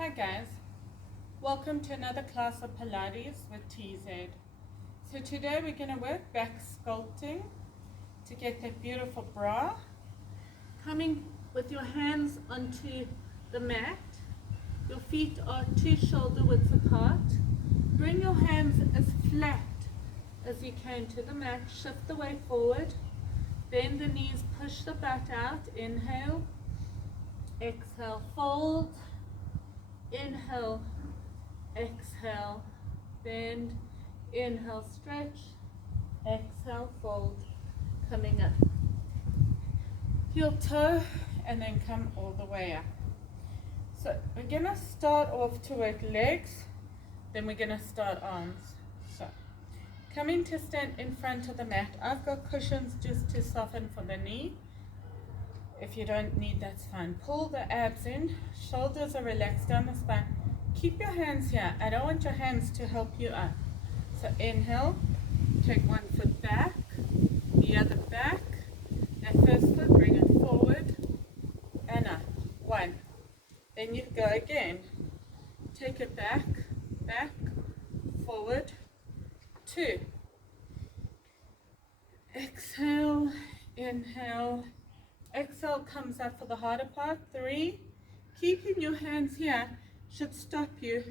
Hi guys, welcome to another class of Pilates with TZ. So today we're going to work back sculpting to get that beautiful bra. Coming with your hands onto the mat, your feet are 2 shoulder widths apart. Bring your hands as flat as you can to the mat, shift the weight forward, bend the knees, push the butt out, inhale, exhale, fold. Inhale, exhale, bend, inhale, stretch, exhale, fold, coming up. Heel toe and then come all the way up. So we're going to start off to work legs, then we're going to start arms. So coming to stand in front of the mat. I've got cushions just to soften for the knee. If you don't need, that's fine. Pull the abs in, shoulders are relaxed down the spine. Keep your hands here. I don't want your hands to help you up. So inhale, take one foot back, the other back. That first foot, bring it forward and up. 1. Then you go again. Take it back, back, forward. 2. Exhale, inhale. Exhale comes up for the harder part. 3. Keeping your hands here should stop you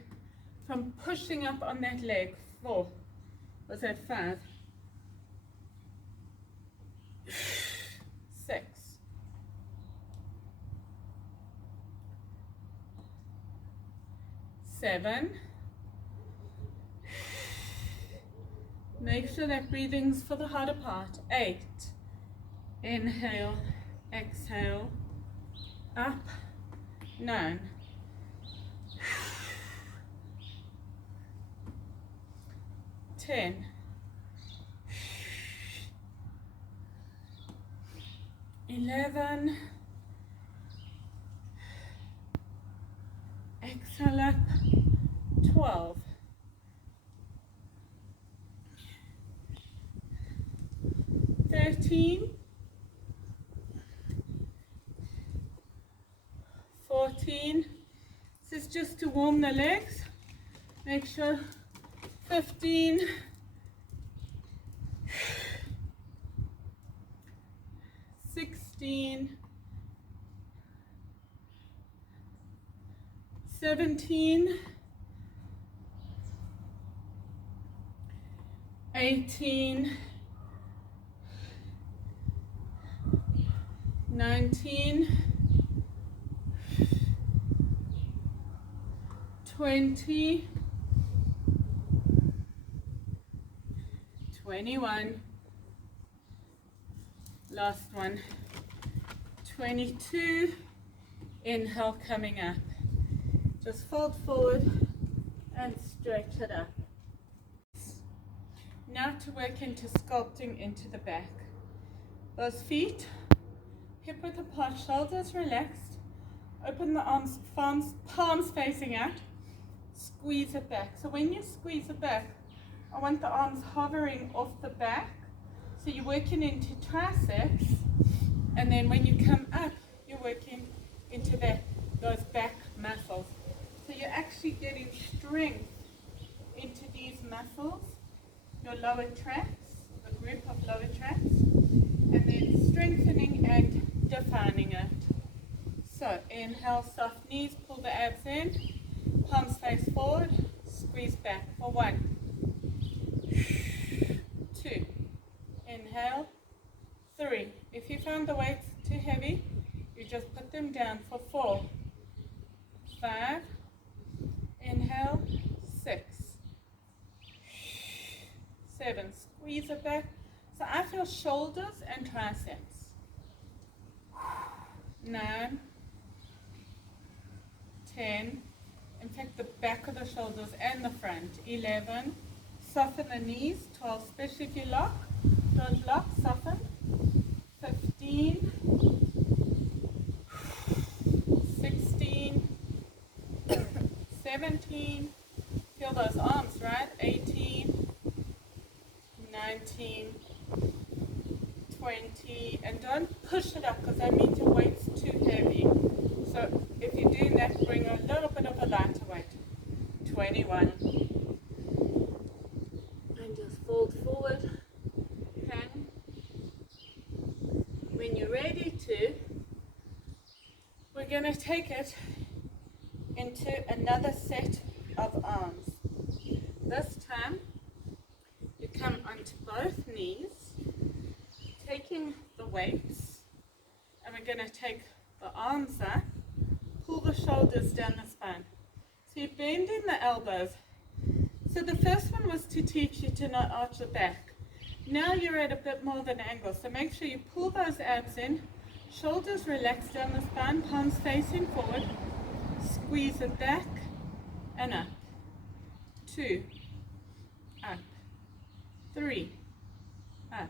from pushing up on that leg. 4. Was that 5? 6. 7. Make sure that breathing's for the harder part. 8. Inhale. Exhale, up, 9, 10, 11, exhale up, 12, 13, 14. This is just to warm the legs. Make sure. 15. 16. 17. 18. 19. 20, 21, last one, 22, inhale coming up, just fold forward and stretch it up. Now to work into sculpting into the back. Those feet, hip width apart, shoulders relaxed, open the arms, palms facing out. Squeeze it back. So when you squeeze it back, I want the arms hovering off the back. So you're working into triceps, and then when you come up, you're working into those back muscles. So you're actually getting strength into these muscles, your lower traps, the group of lower traps, and then strengthening and defining it. So inhale, soft knees, pull the abs in. Palms face forward, squeeze back for 1, 2, inhale, 3. If you found the weights too heavy, you just put them down for 4, 5, inhale, 6, 7, squeeze it back. So I feel shoulders and triceps. 9, 10, in fact the back of the shoulders and the front. 11, soften the knees. 12, especially if you lock, don't lock, soften. 15, 16, 17, feel those arms, right? 18, 19, 20, and don't push it up because that means your weight's too heavy. So if you're doing that, bring a little bit of a light. 21. And just fold forward, hang. When you're ready to, we're going to take it into another set of arms. This time, you come onto both knees, taking the weights, and we're going to take the arms up, pull the shoulders down the spine. So you're bending the elbows. So the first one was to teach you to not arch the back. Now you're at a bit more of an angle, so make sure you pull those abs in, shoulders relaxed down the spine, palms facing forward, squeeze it back and up. 2, up. 3, up.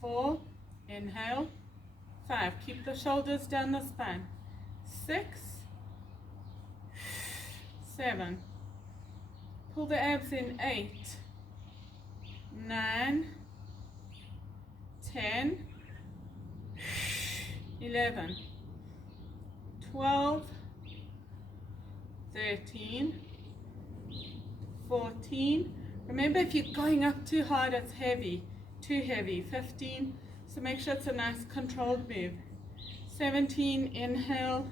4, inhale. 5, keep the shoulders down the spine. 6, 7, pull the abs in. 8, 9, 10, 11, 12, 13, 14. Remember, if you're going up too hard, it's heavy, too heavy. 15, so make sure it's a nice controlled move. 17, inhale,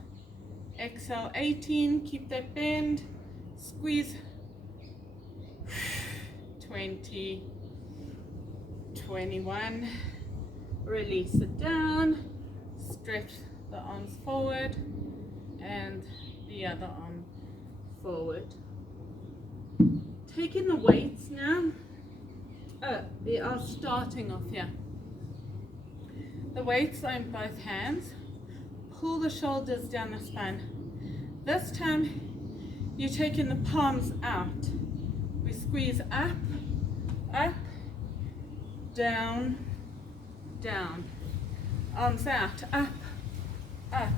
exhale. 18, keep that bend, squeeze. 20, 21, release it down, stretch the arms forward and the other arm forward. Taking the weights now. We are starting off here. The weights are in both hands. Pull the shoulders down the spine. This time you're taking the palms out. We squeeze up, up, down, down. Arms out, up, up,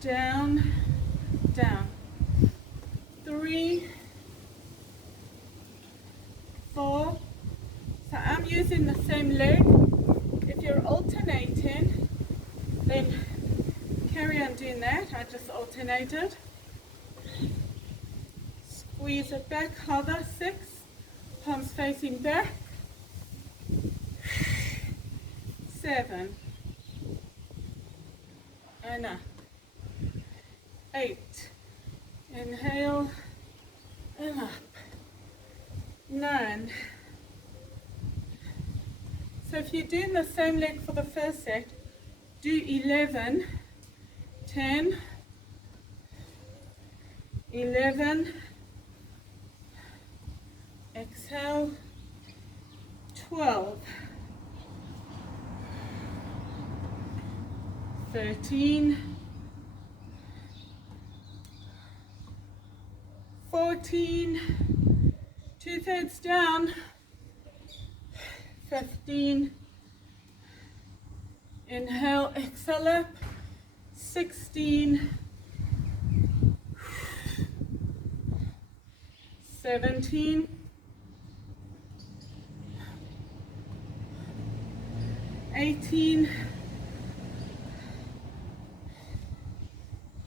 down, down. 3, 4. So I'm using the same leg. If you're alternating, then carry on doing that. I just alternated. Squeeze it back, hover. 6, palms facing back. 7, and up. 8, inhale, and up. 9. So if you're doing the same leg for the first set, do 11, 10, 11, exhale, 12, 13, 14, 2/3 down, 15, inhale, exhale up, 16, 17, 18,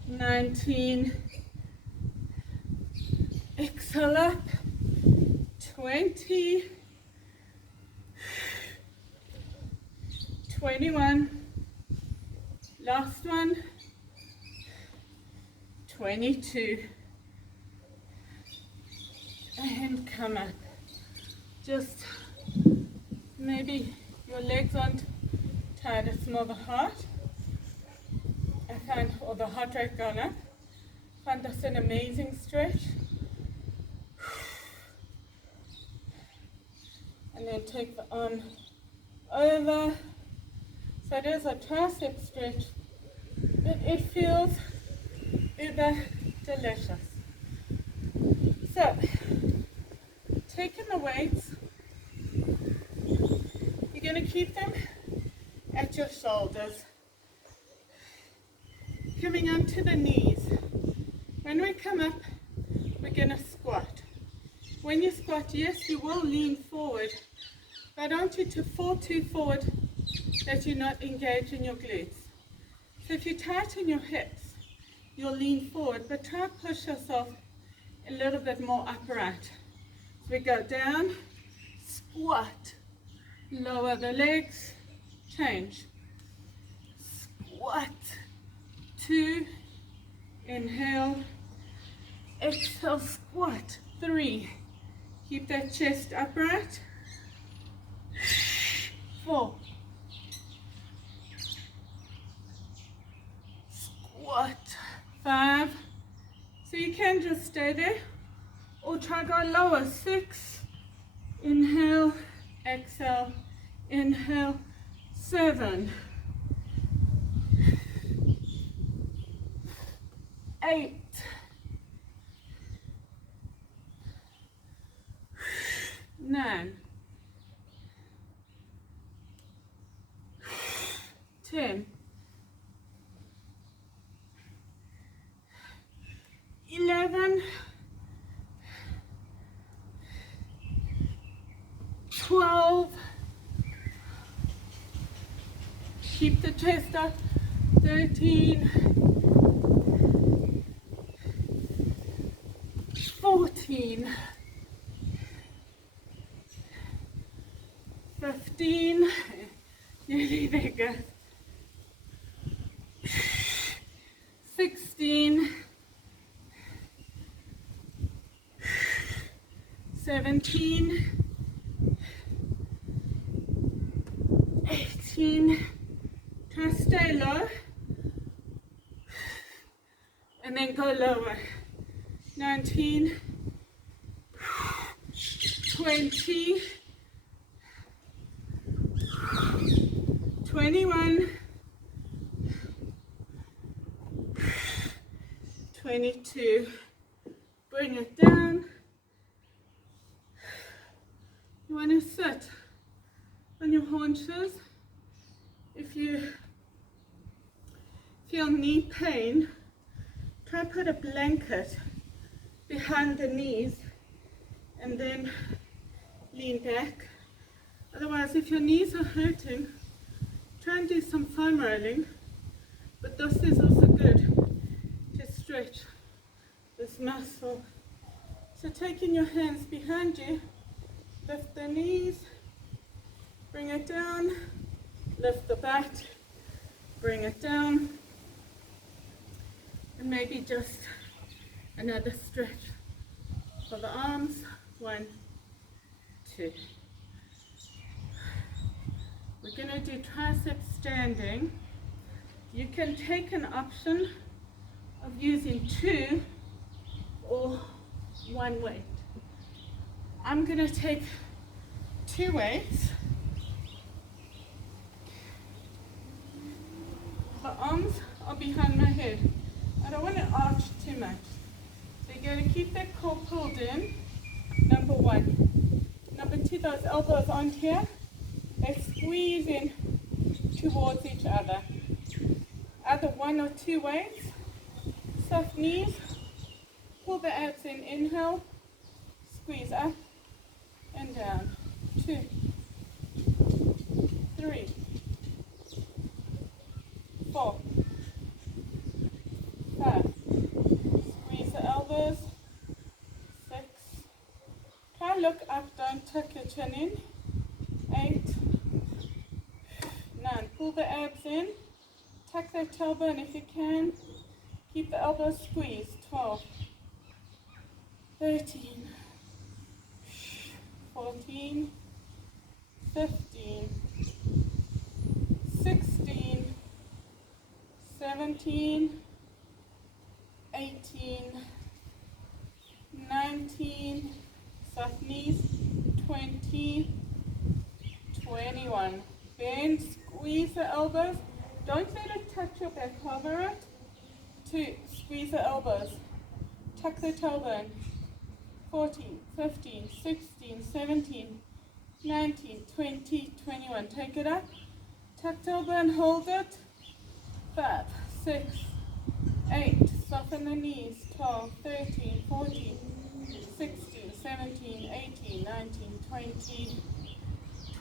19, exhale up, 20, 21, last one, 22, and come up. Just maybe your legs aren't tired, it's more the heart. I find, or the heart rate gone up. I find this an amazing stretch. And then take the arm over. So it is a tricep stretch, but it feels uber delicious. So, taking the weights, you're going to keep them at your shoulders, coming onto the knees. When we come up, we're going to squat. When you squat, yes, you will lean forward, but I don't want you to fall too forward that you're not engaging your glutes. So if you tighten your hips, you'll lean forward, but try to push yourself a little bit more upright. So we go down, squat, lower the legs, change, squat, 2, inhale, exhale, squat, 3, keep that chest upright, 4, squat, 5, so you can just stay there, or try go lower, 6, inhale, exhale, inhale, 7, 8, 9, 10, 11, 12, keep the chest up, 13, 14, 15, nearly there goes, 16, 17, 18, try to stay low, and then go lower, 19, 20, 21, 22, bring it down. You want to sit on your haunches. If you feel knee pain, try to put a blanket behind the knees and then lean back. Otherwise, if your knees are hurting, try and do some foam rolling, but this is also good to stretch this muscle. So taking your hands behind you, lift the knees, bring it down, lift the butt, bring it down, and maybe just another stretch for the arms, 1, 2. We're going to do Triceps Standing. You can take an option of using 2 or 1 weight. I'm going to take 2 weights. The arms are behind my head. I don't want to arch too much. So you're going to keep that core pulled in, number 1. Number 2, those elbows aren't here. They squeeze in towards each other. Either 1 or 2 weights. Soft knees. Pull the abs in. Inhale. Squeeze up and down. 2, 3, 4, 5. Squeeze the elbows. 6. Try and look up, don't tuck your chin in. 8, 9. Pull the abs in. Tuck that tailbone if you can. Keep the elbows squeezed. 12, 13, 14, 15, 16, 17, 18, 19, soft knees, 20, 21. Bend, squeeze the elbows. Don't let it touch your back. Hover it. 2. Squeeze the elbows. Tuck the tailbone. 14, 15, 16, 17, 19, 20, 21. Take it up. Tuck tailbone. Hold it. 5, 6, 8. Soften the knees. 12, 13, 14, 16, 17, 18, 19, 20,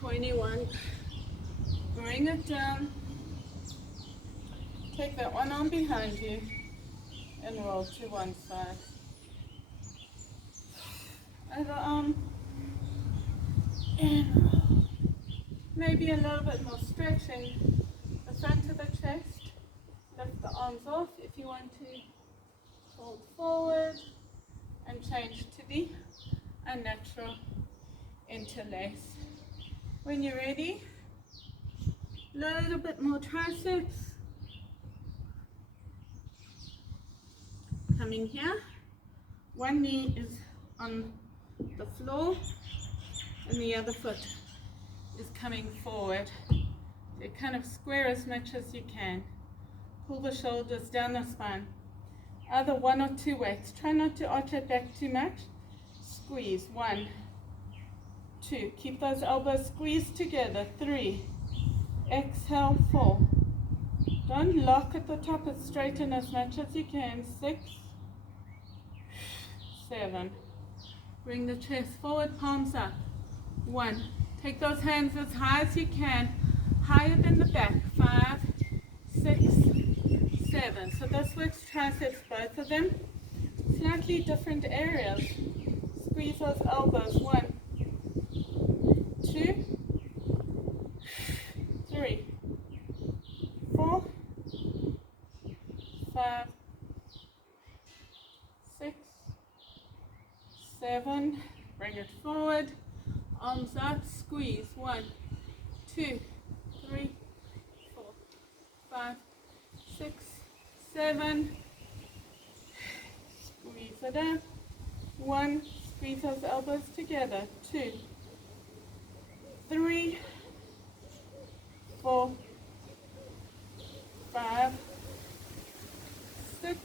21. Bring it down. Take that one arm behind you and roll to one side. other arm, and roll. Maybe a little bit more stretching the front of the chest. Lift the arms off if you want to. Fold forward and change to the unnatural interlace. When you're ready, a little bit more triceps. Coming here, one knee is on the floor and the other foot is coming forward. So kind of square as much as you can. Pull the shoulders down the spine. Either one or two weights. Try not to arch it back too much. Squeeze. 1, 2. Keep those elbows squeezed together. 3. Exhale. 4. Don't lock at the top. It's straighten as much as you can. 6, 7. Bring the chest forward, palms up. 1. Take those hands as high as you can, higher than the back. 5, 6, 7. So this works triceps, both of them. Slightly different areas. Squeeze those elbows. 1, 2, 3, 4, 5, 6, 7. Bring it forward. Arms up. Squeeze. 1, 2, 3, 4, 5, 6, 7. Squeeze it up. 1. Squeeze those elbows together. 2, 3, 4, 5, 6,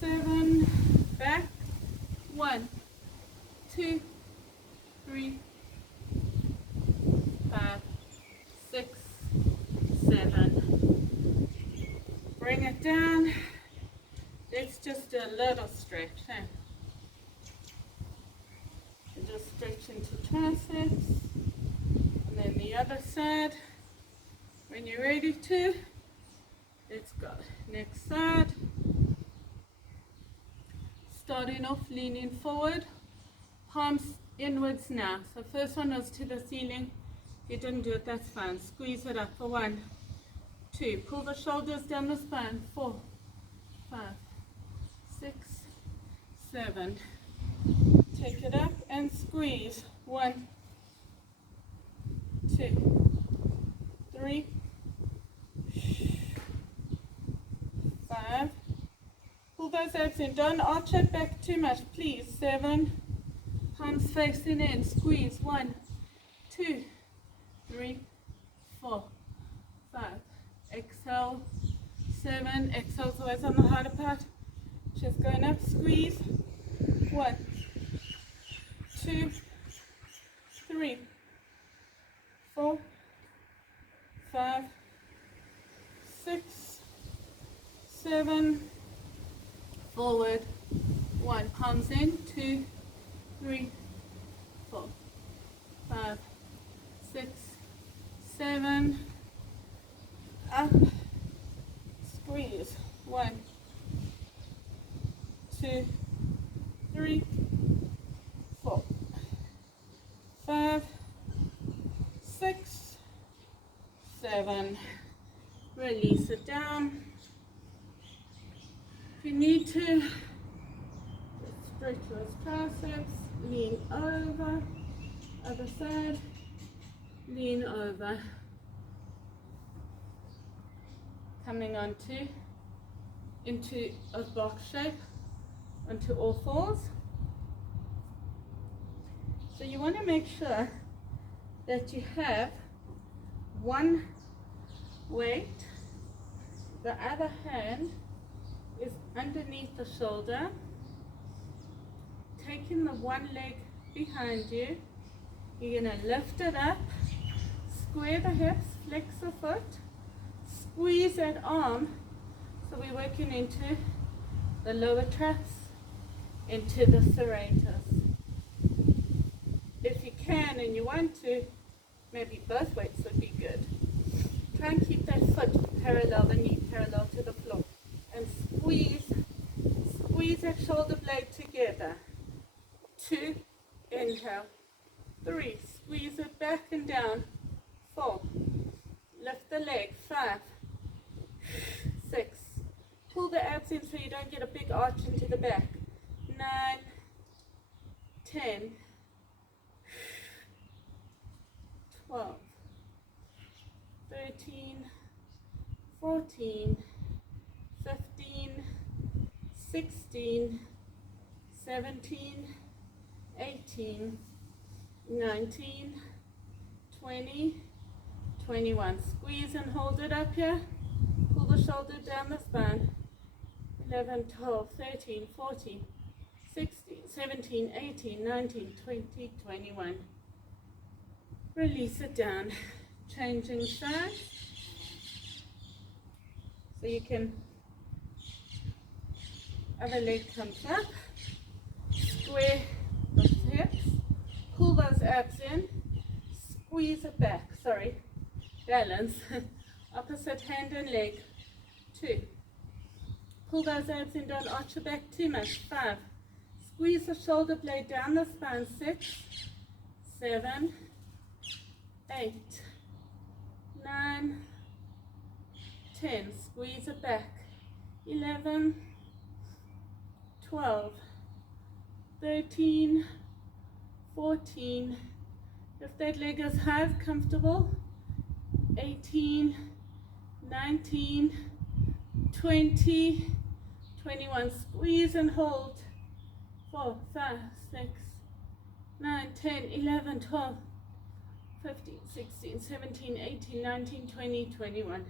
7. Back. 1, 2, 3, 5, 6, 7. Bring it down. Let's just do a little stretch. And just stretch into triceps. And then the other side. When you're ready to, let's go. Next side. Starting off, leaning forward. Palms inwards now. So first one was to the ceiling. If you didn't do it, that's fine. Squeeze it up for 1, 2. Pull the shoulders down the spine. 4, 5, 6, 7. Take it up and squeeze. 1, 2, 3, 5. Pull those abs in. Don't arch it back too much, please. 7. Palms facing in. Squeeze. 1, 2, 3, 4, 5. Exhale. 7. Exhale's always on the harder part. Just going up. Squeeze. 1, 2, 3, 4, 5, 6, 7. Forward. 1. Palms in. 2, 3, 4, 5, 6, 7. Up. Squeeze. 1, 2, 3, 4, 5, 6, 7. Release it down. If you need to, just stretch those triceps. Lean over. Other side. Lean over. Coming into a box shape, onto all fours. So you want to make sure that you have one weight, the other hand is underneath the shoulder, taking the one leg behind you. You're going to lift it up, square the hips, flex the foot, squeeze that arm. So we're working into the lower traps, into the serratus. If you can and you want to, maybe both weights would be good. Try and keep that foot parallel, the knee parallel to the floor. And squeeze that shoulder blade together. 2, inhale, 3, squeeze it back and down, 4, lift the leg, 5, 6, pull the abs in so you don't get a big arch into the back, 9, 10, 12, 13, 14, 15, 16, 17, 18, 19, 20, 21. Squeeze and hold it up here. Pull the shoulder down the spine. 11, 12, 13, 14, 16, 17, 18, 19, 20, 21. Release it down. Changing side. So you can, other leg comes up. Square the hips. Pull those abs in. Squeeze it back. Sorry. Balance. Opposite hand and leg. 2. Pull those abs in. Don't arch your back too much. 5. Squeeze the shoulder blade down the spine. 6, 7, 8, 9, 10. Squeeze it back. 11, 12, 13, 14. If that leg is high, comfortable. 18, 19, 20, 21. Squeeze and hold. 4, 5, 6, 9, 10, 11, 12, 15, 16, 17, 18, 19, 20, 21.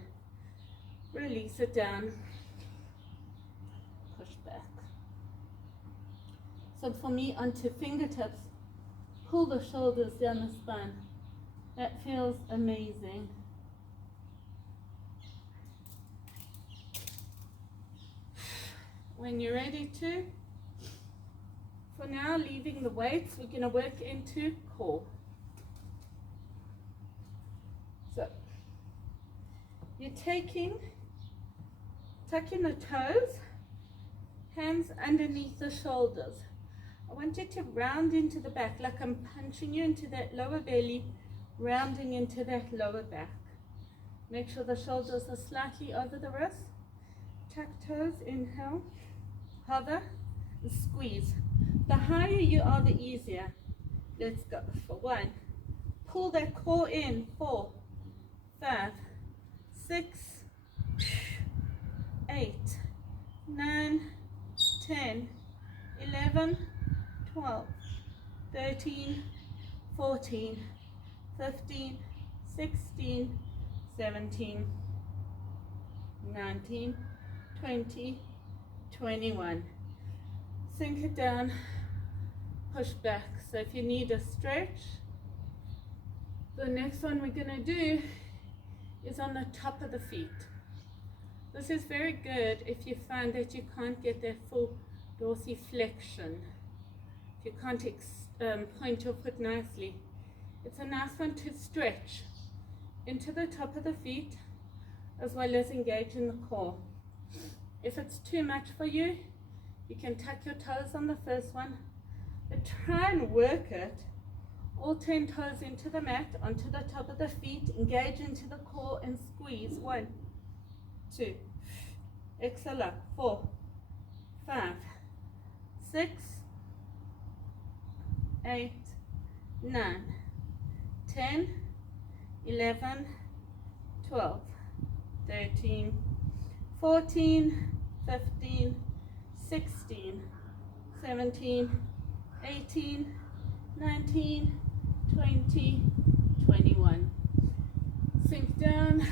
Release it down. Push back. So for me, onto fingertips. Pull the shoulders down the spine. That feels amazing. When you're ready to, for now, leaving the weights, we're going to work into core. So, you're tucking the toes, hands underneath the shoulders. I want you to round into the back, like I'm punching you into that lower belly, rounding into that lower back. Make sure the shoulders are slightly over the wrist. Tuck toes, inhale, hover, and squeeze. The higher you are, the easier. Let's go for 1. Pull that core in. 4, 5, 6, 8, 9, 10, 11, 12, 13, 14, 15, 16, 17, 19, 20, 21. Sink it down, push back. So if you need a stretch, the next one we're going to do is on the top of the feet. This is very good if you find that you can't get that full dorsiflexion. If you can't point your foot nicely. It's a nice one to stretch into the top of the feet as well as engage in the core. If it's too much for you, you can tuck your toes on the first one, but try and work it, all 10 toes into the mat, onto the top of the feet, engage into the core and squeeze. 1, 2, exhale up, 4, 5, 6, 8, 9, 10, 11, 12, 13, 14, 15, 16, 17, 18, 19, 20, 21. Sink down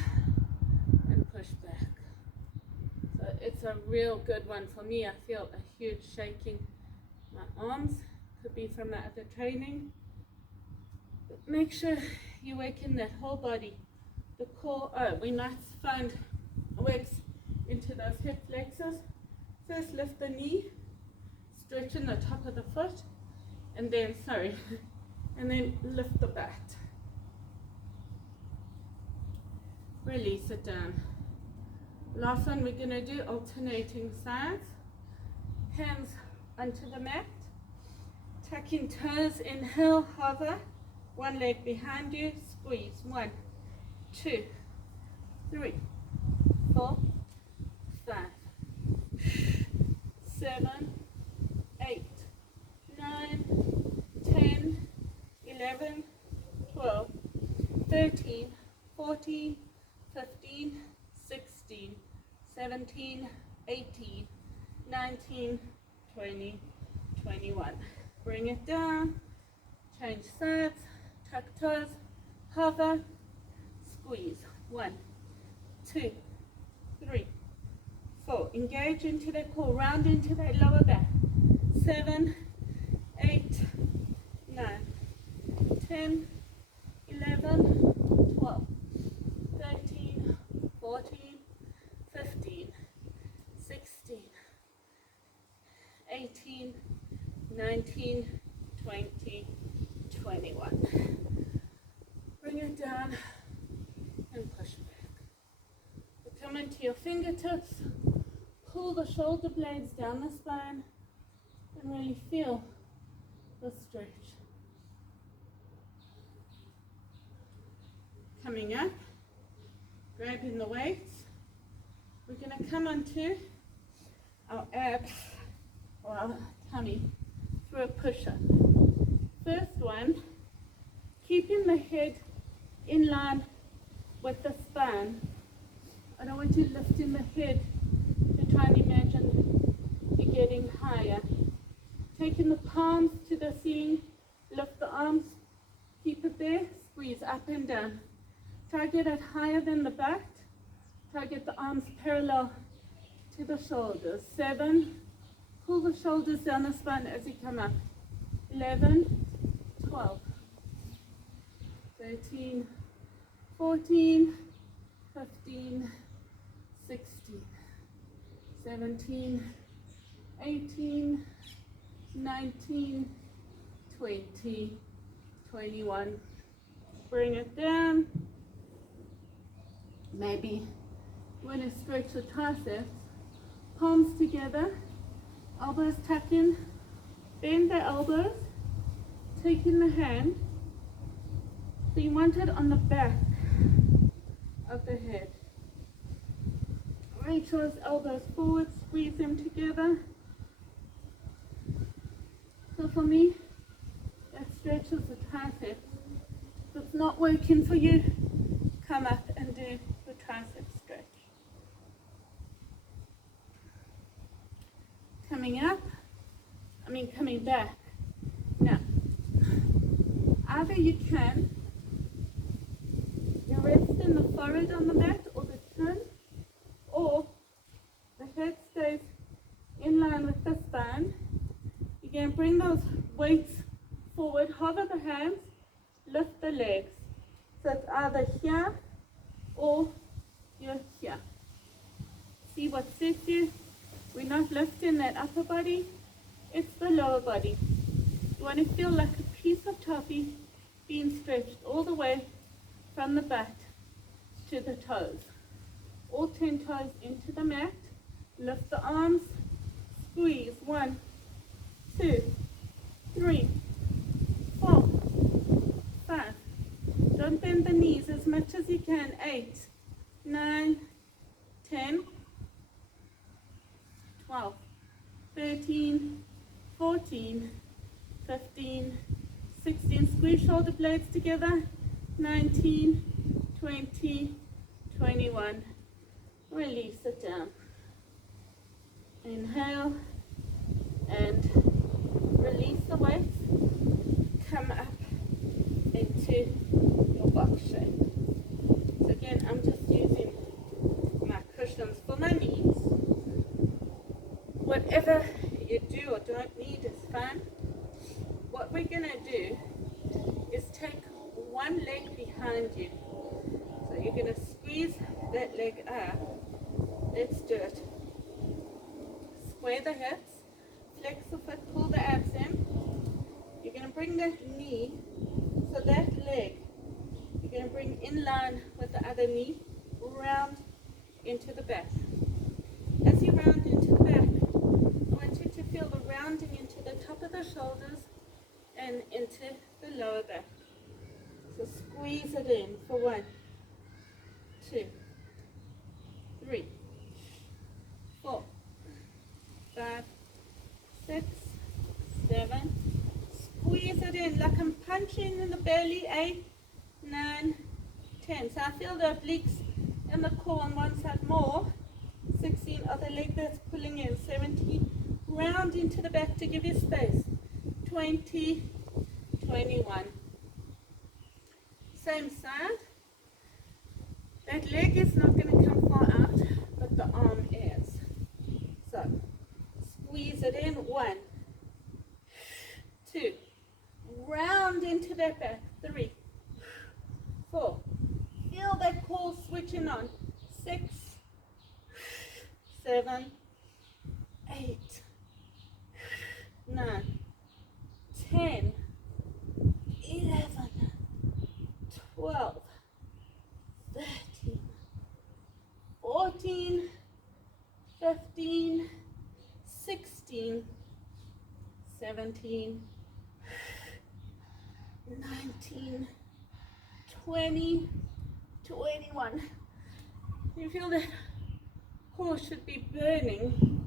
and push back. So it's a real good one for me. I feel a huge shaking. My arms could be from my other training. But make sure you work in that whole body. The core, we might find works into those hip flexors. First lift the knee, stretch in the top of the foot, and then, and then lift the butt. Release it down. Last one we're going to do, alternating sides. Hands onto the mat. Tucking toes, inhale, hover. One leg behind you, squeeze. 1, 2, 3, 4, 5, 7, 8, 9, 10, 11, 12, 13, 14, 15, 16, 17, 18, 19, 20, 21. Bring it down, change sides, tuck toes, hover, squeeze. 1, 2, 3, 4. Engage into the core, round into that lower back. 7, 8, 9, 10, 11, 12, 13, 14, 15, 16, 18, 19, 20, 21. Bring it down and push back. So come into your fingertips, pull the shoulder blades down the spine, and really feel the stretch. Coming up, grabbing the weights, we're going to come onto our abs or our tummy through a push-up. First one, keeping the head in line with the spine. I don't want you lifting the head to try and imagine you're getting higher. Taking the palms to the ceiling, lift the arms, keep it there, squeeze up and down. Try to get it higher than the back. Try to get the arms parallel to the shoulders. 7, pull the shoulders down the spine as you come up. 11, 12, 13, 14, 15, 16, 17, 18, 19, 20, 21. Bring it down. Maybe you want to stretch the triceps. Palms together, elbows tuck in, bend the elbows, taking the hand. So you want it on the back of the head. Reach those elbows forward, squeeze them together. So for me, that stretches the triceps. If it's not working for you, come up and do the tricep stretch. Coming back. Now, either you rest in the forehead on the mat or the chin, or the head stays in line with the spine. You can bring those weights forward, hover the hands, lift the legs. So it's either here or you're here. See what suits you. We're not lifting that upper body, it's the lower body. You want to feel like a piece of toffee being stretched all the way from the butt to the toes. All 10 toes into the mat. Lift the arms, squeeze. 1, 2, 3, 4, 5. Don't bend the knees as much as you can. 8, 9, 10, 12, 13, 14, 15, 16. Squeeze shoulder blades together. 19, 20, 21. Release it down. Inhale and release the weights. Come up into your box shape. So again, I'm just using my cushions for my knees. Whatever you do or don't need is fine. What we're going to do is take one leg behind you. So you're going to squeeze that leg up. Let's do it. Square the hips, flex the foot, pull the abs in. You're going to bring that knee, so that leg, you're going to bring in line with the other knee, round into the back. As you round into the back, I want you to feel the rounding into the top of the shoulders, and into the lower back. So squeeze it in for 1, 2, 3, 4, 5, 6, 7. Squeeze it in like I'm punching in the belly. 8, 9, 10. So I feel the obliques and the core on one side more. 16, other leg that's pulling in. 17, round into the back to give you space. 20, 21. Same side. That leg is not going to come far out, but the arm is. So, squeeze it in. 1, 2, round into that back. 3, 4. Feel that core switching on. 6, 7, 8, 9, 10, 11, 12, 13, 14, 15, 16, 17, 19, 20, 21. You feel that core should be burning.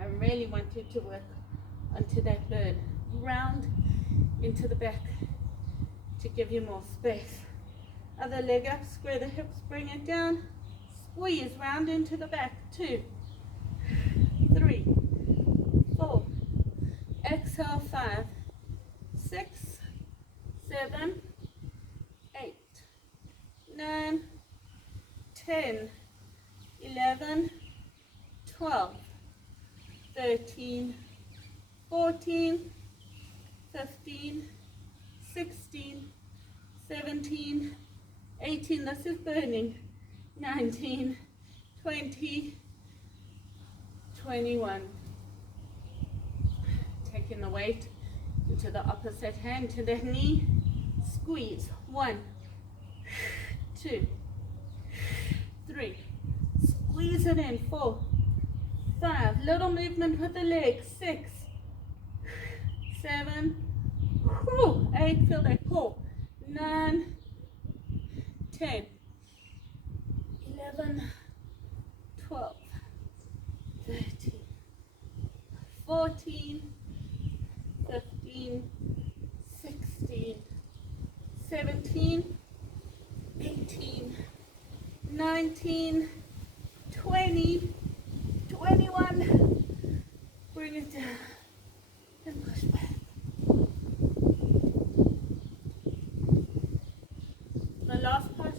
I really want you to work onto that burn. Round into the back to give you more space. Other leg up, square the hips, bring it down. Squeeze round into the back. 2, 3, 4. Exhale. 5, 6, 7, 8, 9, 10, 11, 12, 13, 14, 15, 16, 17, 18, this is burning, 19, 20, 21. Taking the weight into the opposite hand to the knee, squeeze. 1, 2, 3, squeeze it in. 4, 5, little movement with the legs. 6, 7, 8, feel that core. 9, 10, 11, 12, 13, 14, 15, 16, 17, 18, 19, 20, 21. Bring it down and push back. The last part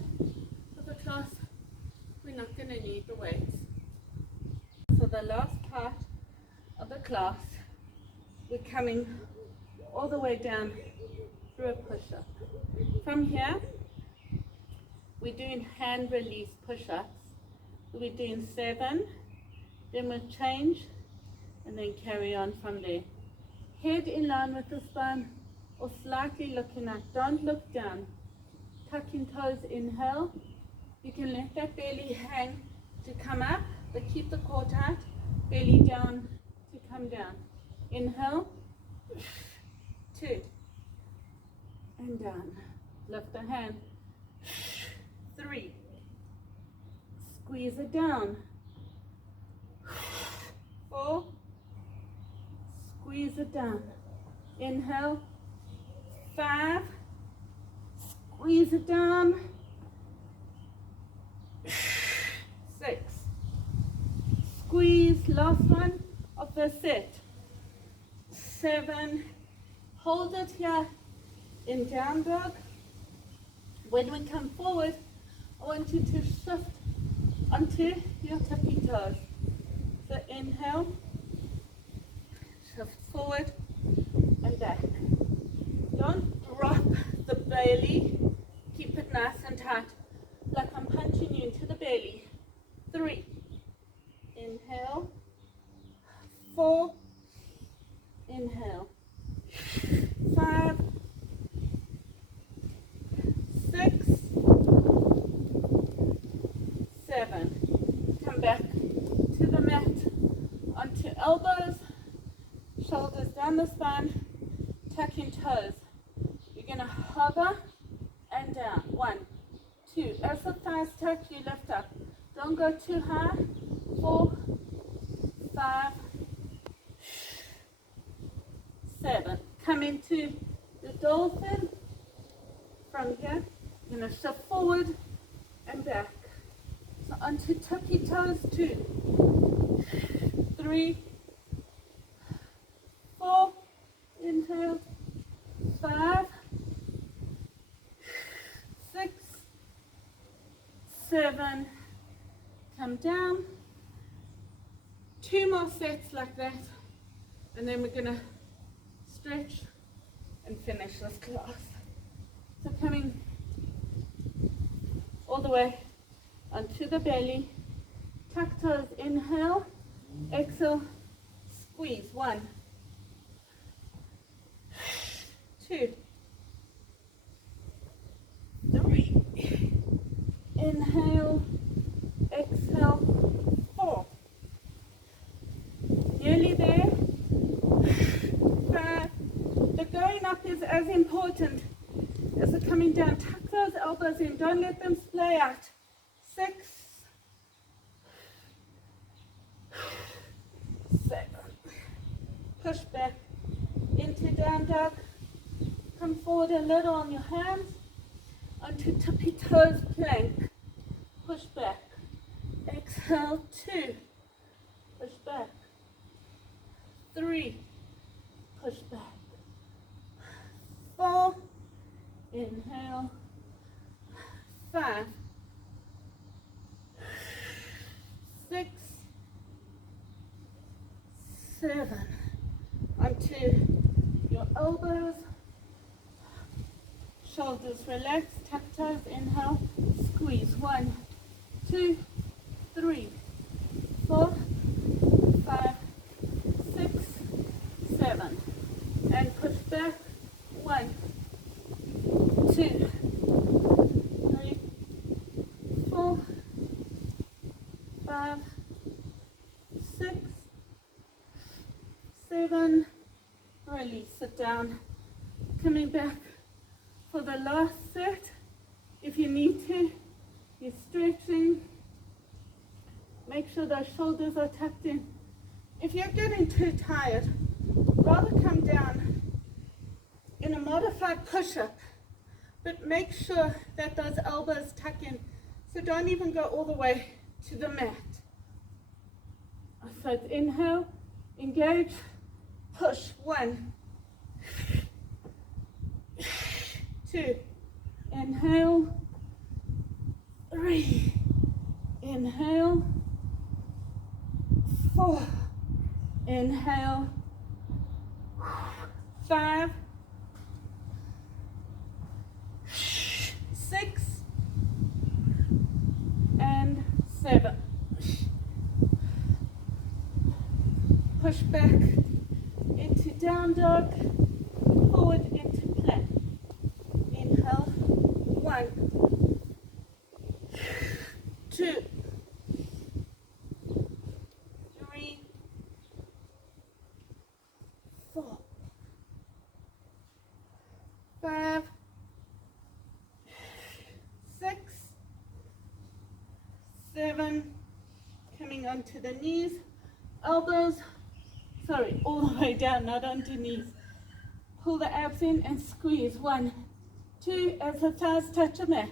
of the class, we're not going to need the weights. For the last part of the class, we're coming all the way down through a push-up. From here, we're doing hand release push-ups. We're doing 7, then we'll change, and then carry on from there. Head in line with the spine, or slightly looking up. Don't look down. Tucking toes, inhale. You can let that belly hang to come up, but keep the core tight. Belly down to come down. Inhale, 2, and down. Lift the hand. 3, squeeze it down. 4, squeeze it down. Inhale. 5, squeeze it down. 6, squeeze, last one of the set. 7, hold it here in down dog. When we come forward, I want you to shift onto your tippy toes. So inhale, shift forward and back. Don't drop the belly, keep it nice and tight, like I'm punching you into the belly. 3, inhale. 4, inhale. 5, 6, 7. Come back to the mat, onto elbows, shoulders down the spine, tucking toes. You're going to hover and down. 1, 2. As the thighs touch, you lift up. Don't go too high. 4, 5, 7. Come into the dolphin. From here, you're going to shift forward and back. So onto tippy toes. 2, 3, 4. Inhale. 5, 6, 7. Come down. 2 more sets like that, and then we're going to stretch and finish this class. So coming all the way onto the belly, tuck toes, inhale, exhale, squeeze. 1, 2, 3, inhale, exhale, 4. Nearly there. 5. The going up is as important as the coming down. Tuck those elbows in, don't let them splay out. 6, 7. Push back into down dog. Come forward a little on your hands. Onto tippy toes plank. Push back. Exhale, 2. Push back. 3. Push back. 4. Inhale. 5. 6. 7. Onto your elbows. Shoulders relaxed. Tuck toes. Inhale. Squeeze. 1, 2, 3, 4, 5, 6, 7. And push back. 1, 2, 3, 4, 5, 6, 7. Release it down. Coming back for the last set. If you need to, you're stretching. Make sure those shoulders are tucked in. If you're getting too tired, rather come down in a modified push-up, but make sure that those elbows tuck in. So don't even go all the way to the mat. So it's inhale, engage, push. 1, 2, inhale, 3, inhale, 4, inhale, 5, 6, and 7. Push back into down dog, forward into plank. Inhale, 1, 2, 3, 4, 5, 6, 7. Coming onto the knees, elbows, all the way down, not onto knees. Pull the abs in and squeeze. 1, 2, as the thighs touch the mat.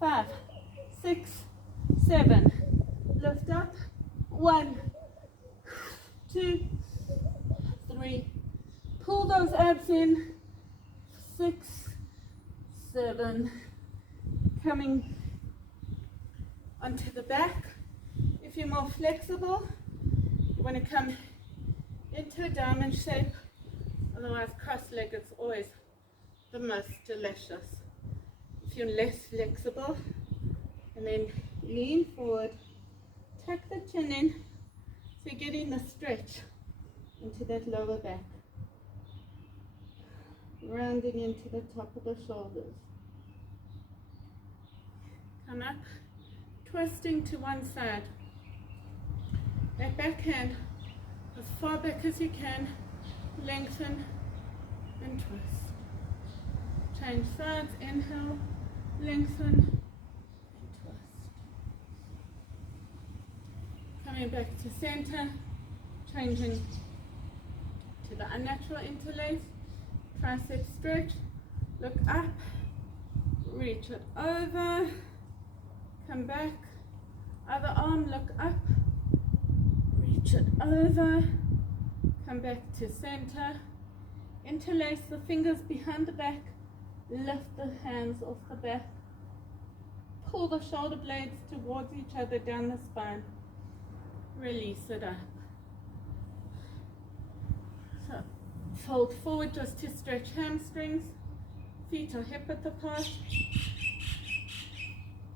5, 6, 7. Lift up. 1, 2, 3. Pull those abs in. 6, 7. Coming onto the back. If you're more flexible, you want to come into a diamond shape. Otherwise, cross-legged is always the most delicious. If you're less flexible, and then lean forward, tuck the chin in, so you're getting the stretch into that lower back. Rounding into the top of the shoulders. Come up, twisting to one side. That backhand as far back as you can, lengthen and twist. Change sides, inhale, lengthen, and twist. Coming back to center, changing to the unnatural interlace, tricep stretch, look up, reach it over, come back, other arm, look up, reach it over, come back to center, interlace the fingers behind the back, lift the hands off the back, pull the shoulder blades towards each other down the spine, release it up. So fold forward just to stretch hamstrings, feet are hip width apart,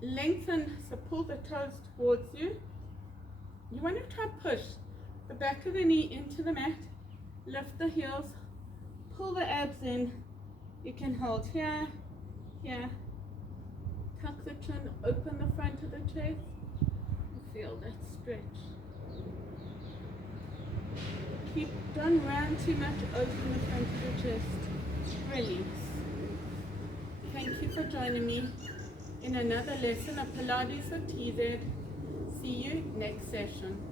lengthen, so pull the toes towards you. You want to try push the back of the knee into the mat, lift the heels, pull the abs in. You can hold here, here, tuck the chin, open the front of the chest, and feel that stretch. Don't round too much, open the front of the chest, release. Thank you for joining me in another lesson of Pilates with TZ. See you next session.